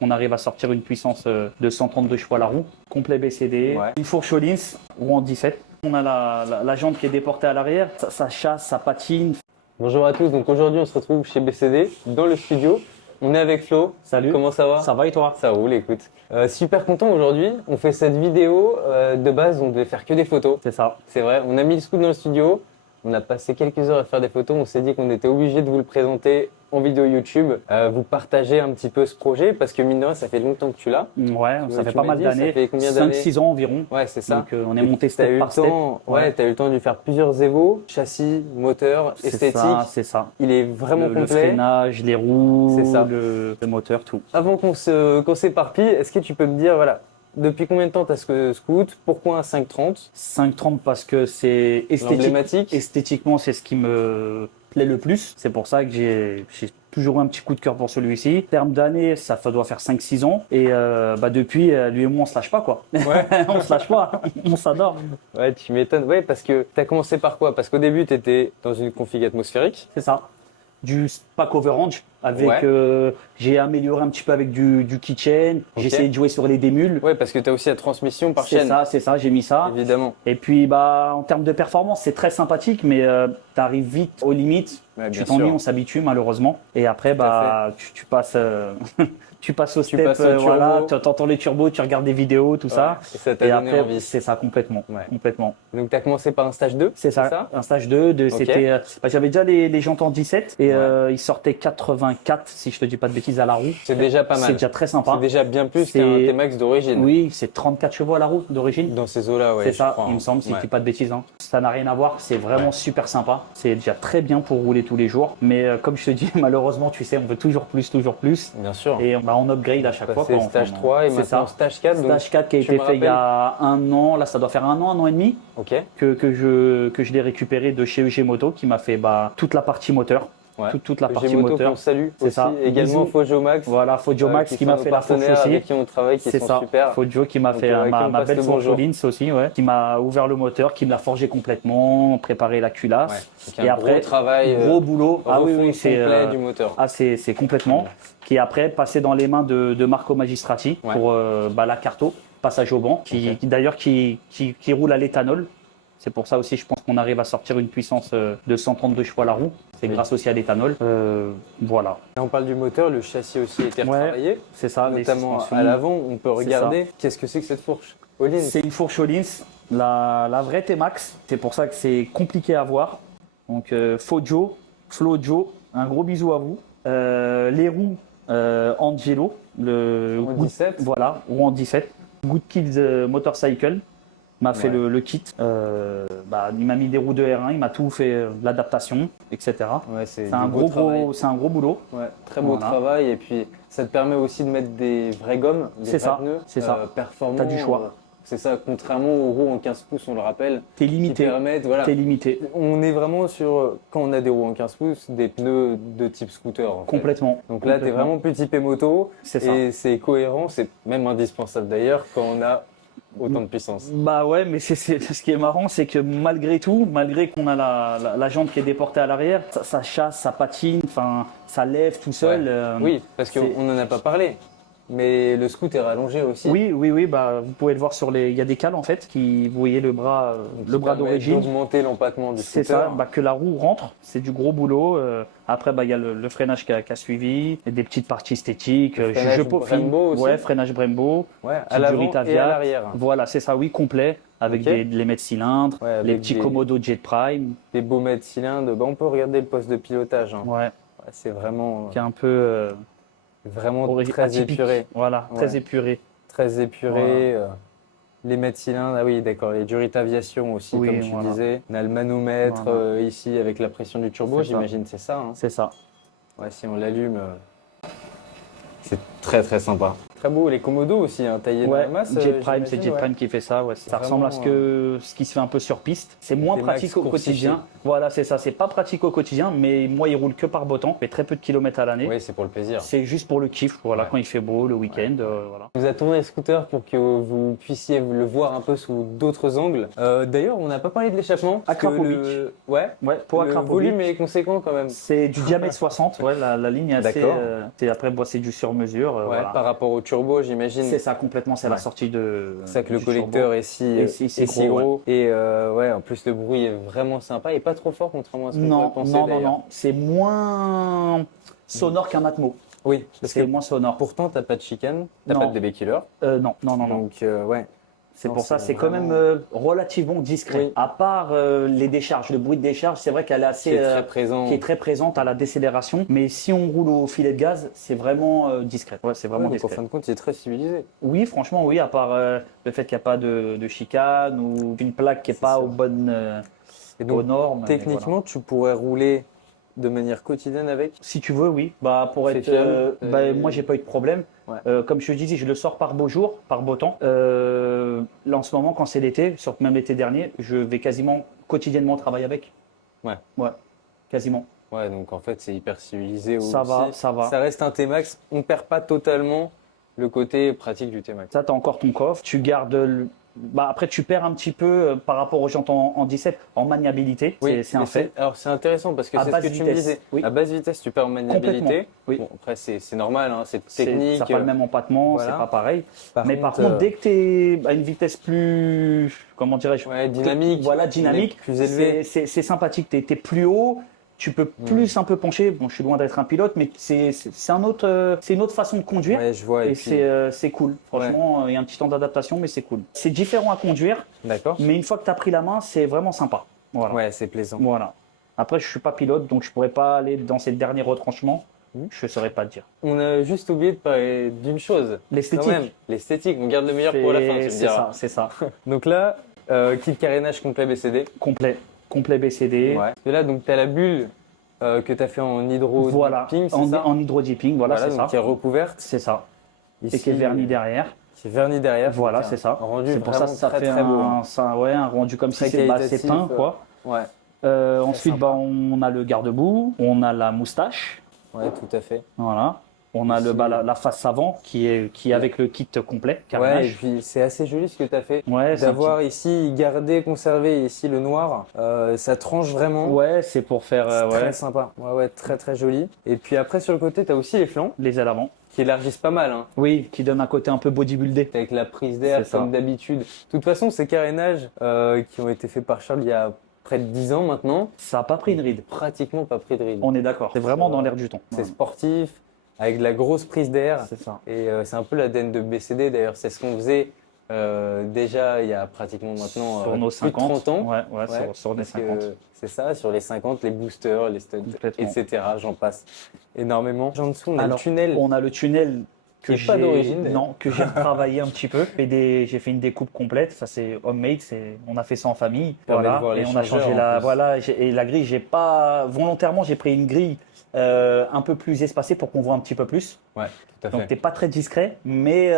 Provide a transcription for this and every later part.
On arrive à sortir une puissance de 132 chevaux à la roue, complet BCD, une fourche Collins roue en 17. On a la jante qui est déportée à l'arrière, ça chasse, ça patine. Bonjour à tous, donc aujourd'hui on se retrouve chez BCD dans le studio. On est avec Flo. Salut. Comment ça va? Ça va et toi? Ça roule, écoute. Super content aujourd'hui. On fait cette vidéo. De base, on devait faire que des photos. C'est ça. C'est vrai. On a mis le scoot dans le studio. On a passé quelques heures à faire des photos. On s'est dit qu'on était obligé de vous le présenter en vidéo YouTube. Vous partager un petit peu ce projet parce que mine de rien, ça fait longtemps que tu l'as. Ouais, ça fait pas mal d'années. Ça fait combien d'années? 5-6 ans environ. Ouais, c'est ça. Donc on est monté step par step. Ouais, t'as eu le temps de faire plusieurs évos, châssis, moteur, esthétique. C'est ça. Il est vraiment complet. Le freinage, les roues, c'est ça. Le moteur, tout. Avant qu'on s'éparpille, est-ce que tu peux me dire, voilà, depuis combien de temps tu as ce scoot? Pourquoi un 530? 530 parce que c'est emblématique. Esthétiquement, c'est ce qui me plaît le plus. C'est pour ça que j'ai toujours eu un petit coup de cœur pour celui-ci. En termes d'années, ça doit faire 5-6 ans. Et depuis, lui et moi, on se lâche pas, quoi. Ouais. On se lâche pas, on s'adore. Ouais, tu m'étonnes. Ouais, parce que tu as commencé par quoi? Parce qu'au début, tu étais dans une config atmosphérique. C'est ça. Du pack overrange avec j'ai amélioré un petit peu avec du kitchen, j'ai essayé de jouer sur les démules. Ouais, parce que tu as aussi la transmission par chaîne. C'est ça, j'ai mis ça. Évidemment. Et puis en termes de performance, c'est très sympathique, mais tu arrives vite aux limites. Ouais, tu t'ennuies, on s'habitue malheureusement. Et après tu passes tu passes au step, voilà, tu entends les turbos, tu regardes des vidéos, tout ça. Et ça t'a donné envie. C'est ça complètement. Donc tu as commencé par un stage 2? C'est ça, un stage 2. C'était j'avais déjà les jantes en 17 et ils sortaient 84 si je te dis pas de bêtises à la roue. C'est déjà pas mal. C'est déjà très sympa. C'est déjà bien plus qu'un T-Max d'origine. Oui, c'est 34 chevaux à la roue d'origine. Dans ces eaux-là, ouais. C'est ça, il me semble, si je dis pas de bêtises. Ça n'a rien à voir, c'est vraiment super sympa. C'est déjà très bien pour rouler tous les jours. Mais comme je te dis, malheureusement, tu sais, on veut toujours plus. Bien sûr. Et on upgrade à chaque fois. C'est stage 3 et maintenant stage 4. Stage 4 qui a été fait il y a un an. Là, ça doit faire un an et demi que je l'ai récupéré de chez EG Moto qui m'a fait toute la partie moteur. Ouais. Toute la partie Moto moteur. qu'on salue c'est aussi. Ça. Également Fojo Max. Voilà, Fojo Max qui m'a fait la fourche aussi. Avec qui on travaille, qui sont super. Fojo qui m'a fait ma belle fourche Collins aussi, qui m'a ouvert le moteur, qui me l'a forgé complètement, préparé la culasse. Et après, gros boulot. Ah oui, c'est complet du moteur. Ah c'est complètement. Qui est après passé dans les mains de Marco Magistrati pour la Carto, passage au banc, qui d'ailleurs qui roule à l'éthanol. C'est pour ça aussi, je pense qu'on arrive à sortir une puissance de 132 chevaux à la roue. C'est grâce aussi à l'éthanol. Voilà. Et on parle du moteur, le châssis aussi a été retravaillé. C'est ça. Notamment à l'avant, on peut regarder. Qu'est-ce que c'est que cette fourche Collins? C'est une fourche Collins, la vraie T-Max. C'est pour ça que c'est compliqué à voir. Donc Fojo, Flojo, un gros bisou à vous. Les roues Angelo, le en 17. Voilà, roue en 17. Good Kids Motorcycle. M'a fait le kit, il m'a mis des roues de R1, il m'a tout fait, l'adaptation, etc. Ouais, c'est un gros boulot. Ouais, très beau travail et puis ça te permet aussi de mettre des vraies gommes, des vrais pneus performants. T'as du choix. C'est ça, contrairement aux roues en 15 pouces, on le rappelle. T'es limité. T'es limité. On est vraiment sur, quand on a des roues en 15 pouces, des pneus de type scooter. Complètement. Donc là, t'es vraiment plus typé moto. Et c'est cohérent, c'est même indispensable d'ailleurs quand on a autant de puissance. Bah ouais, mais ce qui est marrant, c'est que malgré tout, malgré qu'on a la jante qui est déportée à l'arrière, ça chasse, ça patine, ça lève tout seul. Oui, parce qu'on n'en a pas parlé. Mais le scoot est rallongé aussi. Oui, vous pouvez le voir il y a des cales en fait, vous voyez le bras d'origine. D'augmenter l'empattement du scooter. C'est ça, que la roue rentre, c'est du gros boulot. Après, il y a le freinage qui a suivi, et des petites parties esthétiques. Freinage Brembo aussi. Ouais, freinage Brembo. Ouais, à l'avant et à l'arrière. Voilà, c'est ça, oui, complet. Avec les mètres cylindres, les petits Komodo Jet Prime. Des beaux mètres cylindres. On peut regarder le poste de pilotage. Ouais. C'est vraiment. Qui est un peu. Vraiment très épuré. Voilà, très épuré. Très épuré. Voilà. Les mètres cylindres, ah oui, d'accord. Les Durit Aviation aussi, comme tu disais. On a le manomètre ici avec la pression du turbo, j'imagine, c'est ça. C'est ça. Ouais, si on l'allume, c'est très très sympa. Très beau, les Komodo aussi, taillés dans la masse. Jet Prime, c'est Jet Prime qui fait ça. Ça ressemble à ce qui se fait un peu sur piste. C'est moins pratique au quotidien. Voilà, c'est ça. C'est pas pratique au quotidien, mais moi, il roule que par beau temps. Il fait très peu de kilomètres à l'année. Oui, c'est pour le plaisir. C'est juste pour le kiff, voilà, Ouais. quand il fait beau, le week-end, voilà. On vous a tourné le scooter pour que vous puissiez le voir un peu sous d'autres angles. D'ailleurs, on n'a pas parlé de l'échappement. parce que Akrapovic. Ouais. Ouais, pour Le Akrapovic, volume est conséquent quand même. c'est du diamètre 60. Ouais, la ligne est assez. D'accord. Après, bon, c'est du sur-mesure. Ouais, Voilà. par rapport au turbo, j'imagine. C'est ça complètement, c'est la Ouais. sortie de. C'est ça que le du collecteur turbo. est si, Et si gros, Et ouais, en plus, le bruit est vraiment sympa et pas trop fort, contrairement à ce qu'on Non, pourrait penser non, non, d'ailleurs. non. C'est moins sonore qu'un Atmo. Oui, parce C'est que moins sonore. pourtant, t'as pas de chicane, t'as Non. pas de DB killer. Non, non, non, non. Donc, ouais. C'est Non, pour ça, c'est c'est quand même vraiment- relativement discret. Oui. À part les décharges, le bruit de décharge, c'est vrai qu'elle est assez. Qui est très présent. Qui est très présente à la décélération. Mais si on roule au filet de gaz, c'est vraiment discret. Ouais, c'est vraiment Ouais, donc, en discret. fin de compte, il est très civilisé. Oui, franchement, oui, à part le fait qu'il n'y a pas de chicane ou une plaque qui n'est C'est pas ça. aux bonnes Et aux donc, normes. mais techniquement, voilà. tu pourrais rouler de manière quotidienne avec. Si tu veux, oui. Bah, pour C'est être, fiable. moi, j'ai pas eu de problème. Ouais. Comme je te disais, je le sors par beau jour, par beau temps. Là, en ce moment, quand c'est l'été, même l'été dernier, je vais quasiment quotidiennement travailler avec. Ouais. Ouais, quasiment. Ouais, donc en fait, c'est hyper civilisé Ça aussi. va, ça va. Ça reste un T-Max. On perd pas totalement le côté pratique du T-Max. Ça, tu as encore ton coffre. Tu gardes. Bah, après, tu perds un petit peu par rapport aux jantes en 17 en maniabilité. C'est un mais fait. alors c'est intéressant parce que À c'est ce que basse tu me vitesse, disais. oui. À basse vitesse, tu perds en maniabilité. Complètement, oui. Bon, après, c'est normal, hein, c'est Ça technique. n'a pas le même empattement, voilà. c'est pas pareil. Par Mais par contre, dès que tu es à une vitesse plus, comment dirais-je, ouais, dynamique. voilà, dynamique, Plus élevé. c'est sympathique. Tu es plus haut, tu peux plus un peu pencher. Bon, je suis loin d'être un pilote, mais c'est une autre façon de conduire. Ouais, je vois. Et puis- c'est cool. Franchement, il y a un petit temps d'adaptation, mais c'est cool. C'est différent à conduire, D'accord. mais une fois que tu as pris la main, c'est vraiment sympa. Voilà. Ouais, c'est plaisant. Voilà. Après, je suis pas pilote, donc je pourrais pas aller dans ces derniers retranchements. Mhm. Je saurais pas te dire. On a juste oublié de parler d'une chose. L'esthétique. Quand même, l'esthétique. On garde le meilleur pour la fin, tu me C'est diras. ça, c'est ça. Donc là, kit carénage complet BCD. Complet BCD. Ouais. Et là, donc, tu as la bulle que tu as fait en hydro Voilà, dipping, c'est en, ça en hydro-dipping, voilà, c'est donc ça. qui est recouverte. C'est ça. Ici, Et qui est verni derrière. Qui est verni derrière. Voilà, Donc, c'est ça. Un rendu C'est pour ça vraiment que ça très, fait très beau. un rendu comme Très si c'est qualitatif, peint, quoi. Ouais, Ensuite, sympa. on a le garde-boue, on a la moustache, ouais, tout à fait. voilà. On a Ici. la face avant qui est avec le kit complet, Ouais, et carénage. puis c'est assez joli ce que tu as fait. Ouais, c'est un D'avoir ici gardé, conservé ici le noir, ça tranche vraiment. Ouais, c'est pour faire C'est ouais, très sympa. Ouais, ouais, très très joli. Et puis après sur le côté, tu as aussi les flancs les ailes avant. qui élargissent pas mal, hein, Oui, qui donne un côté un peu bodybuildé. avec la prise d'air C'est ça. comme d'habitude. De toute façon, ces carénages qui ont été faits par Charles il y a près de 10 ans maintenant, Ça n'a pas pris une ride. pratiquement pas pris de ride. On est d'accord. C'est vraiment dans l'air du temps. C'est sportif, avec de la grosse prise d'air. C'est ça. Et c'est un peu l'ADN de BCD d'ailleurs, c'est ce qu'on faisait déjà il y a pratiquement maintenant Sur nos plus de 50 30 ans. Ouais, Ouais, sur des parce que 50. c'est ça, sur les 50, les boosters, les studs, Complètement. etc. J'en passe énormément. En dessous, on a Alors, le tunnel. On a le tunnel Qui est pas d'origine, d'ailleurs. Non, que j'ai retravaillé un petit peu. J'ai fait une découpe complète. Ça, c'est homemade. On a fait ça en famille. Permet Voilà. de voir les Et on a changeurs, changé en la, plus. voilà. Et la grille, volontairement, j'ai pris une grille un peu plus espacée pour qu'on voit un petit peu plus. Ouais, tout à Donc, fait. t'es pas très discret, mais.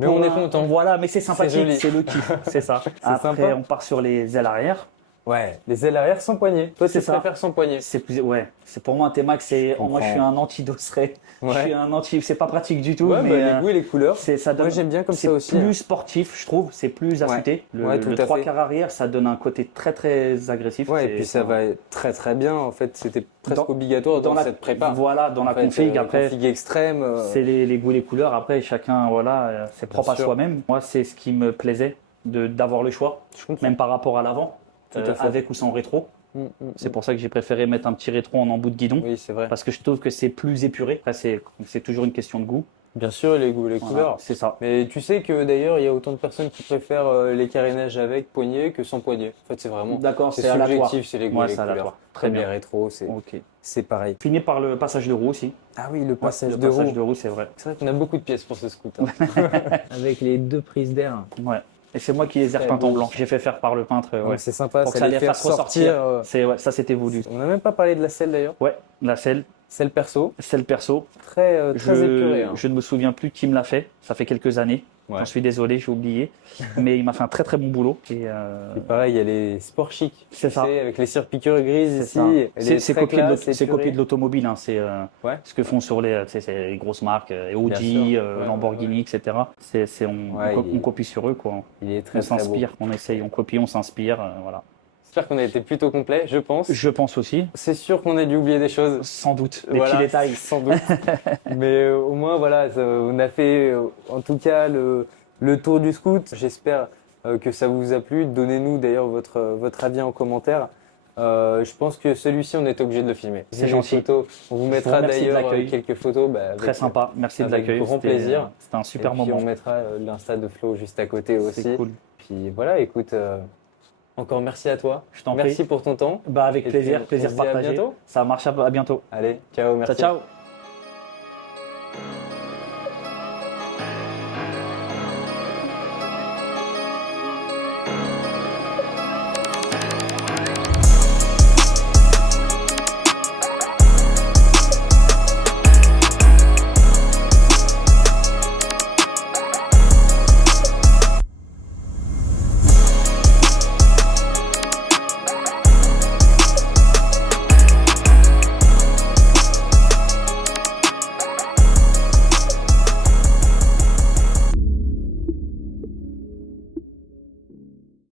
Mais pour on est content. Voilà, mais c'est sympathique. joli. C'est le kiff. C'est ça. Après, sympa. on part sur les ailes arrière. Ouais, les ailes arrière sans poignée. Toi, tu C'est ça. préfères sans poignée. C'est plus, ouais. C'est pour moi un T-Max. Moi, je suis un anti-dosseret. Ouais. Je suis un anti. C'est pas pratique du tout, Ouais, mais. bah, les goûts et les couleurs. Ça donne, Moi, j'aime bien comme c'est ça aussi. plus hein. sportif, je trouve. C'est plus affûté. Ouais, tout Le à 3 fait. quarts arrière, ça donne un côté très très agressif. Ouais, et C'est- puis ça va être très très bien. En fait, c'était presque Dans- obligatoire dans, la cette prépa. Voilà, dans En la fait, config. Après, config extrême. c'est les goûts, les couleurs. Après, chacun, voilà, c'est propre à sûr. soi-même. Moi, c'est ce qui me plaisait d'avoir le choix, Je comprends. même par rapport à l'avant, Tout à fait. avec ou sans rétro. Mm, mm, C'est pour ça que j'ai préféré mettre un petit rétro en embout de guidon. Oui, c'est vrai. Parce que je trouve que c'est plus épuré. Après, c'est toujours une question de goût. Bien sûr, les goûts et les Voilà, couleurs. c'est ça. Mais tu sais que d'ailleurs, il y a autant de personnes qui préfèrent les carénages avec poignée que sans poignée. En fait, c'est vraiment. D'accord, C'est c'est aléatoire. subjectif, c'est les goûts Ouais, et les c'est couleurs. aléatoire. Très Comme les bien. rétros, Ok. c'est pareil. Fini par le passage de roue aussi. Ah oui, le passage Le de passage roue. de roue, c'est vrai. C'est vrai qu'on a beaucoup de pièces pour ce scooter. Avec les deux prises d'air. Ouais. Et c'est moi qui les ai Très repeintes en beau. blanc. J'ai fait faire par le peintre. Ouais. Donc, c'est sympa, Pour que ça ça les les fait fasse ressortir. ressortir. Ça, c'était voulu. On n'a même pas parlé de la selle d'ailleurs. Ouais, la selle, Selle perso, selle perso. très épurée. Hein. Je ne me souviens plus qui me l'a fait. Ça fait quelques années. Ouais. J'en suis désolé, j'ai oublié. Mais il m'a fait un très très bon boulot. Et, Et pareil, il y a les sports chic. c'est ça. Avec les surpiqûres grises C'est ici. ça. Elle est C'est très classe, c'est épurée. copié de l'automobile. Hein. C'est Ouais. ce que font sur les, tu sais, c'est les grosses marques, Audi, sûr. Lamborghini, etc. On copie sur eux, quoi. Il est très On très beau. s'inspire, on essaye, on copie, on s'inspire. Voilà. J'espère qu'on a été plutôt complet, je pense. Je pense aussi. C'est sûr qu'on a dû oublier des choses. Sans doute. Des Voilà, petits détails. sans doute. Mais au moins, voilà, on a fait en tout cas le tour du scout. J'espère que ça vous a plu. Donnez-nous d'ailleurs votre avis en commentaire. Je pense que celui-ci, on est obligé de le filmer. C'est Une gentil. photo. On vous Je mettra vous remercie de d'ailleurs l'accueil. quelques photos. Très sympa. Merci de avec l'accueil. grand C'était- plaisir. C'était un super Et puis, moment. on mettra l'Insta de Flo juste à côté aussi. C'est cool. Puis voilà, écoute, encore merci à toi. Je t'en Merci prie. pour ton temps. Bah, avec Et plaisir, puis, on plaisir se dit à partagé. bientôt. Ça marche, à bientôt. Allez, ciao, merci. Ciao, ciao.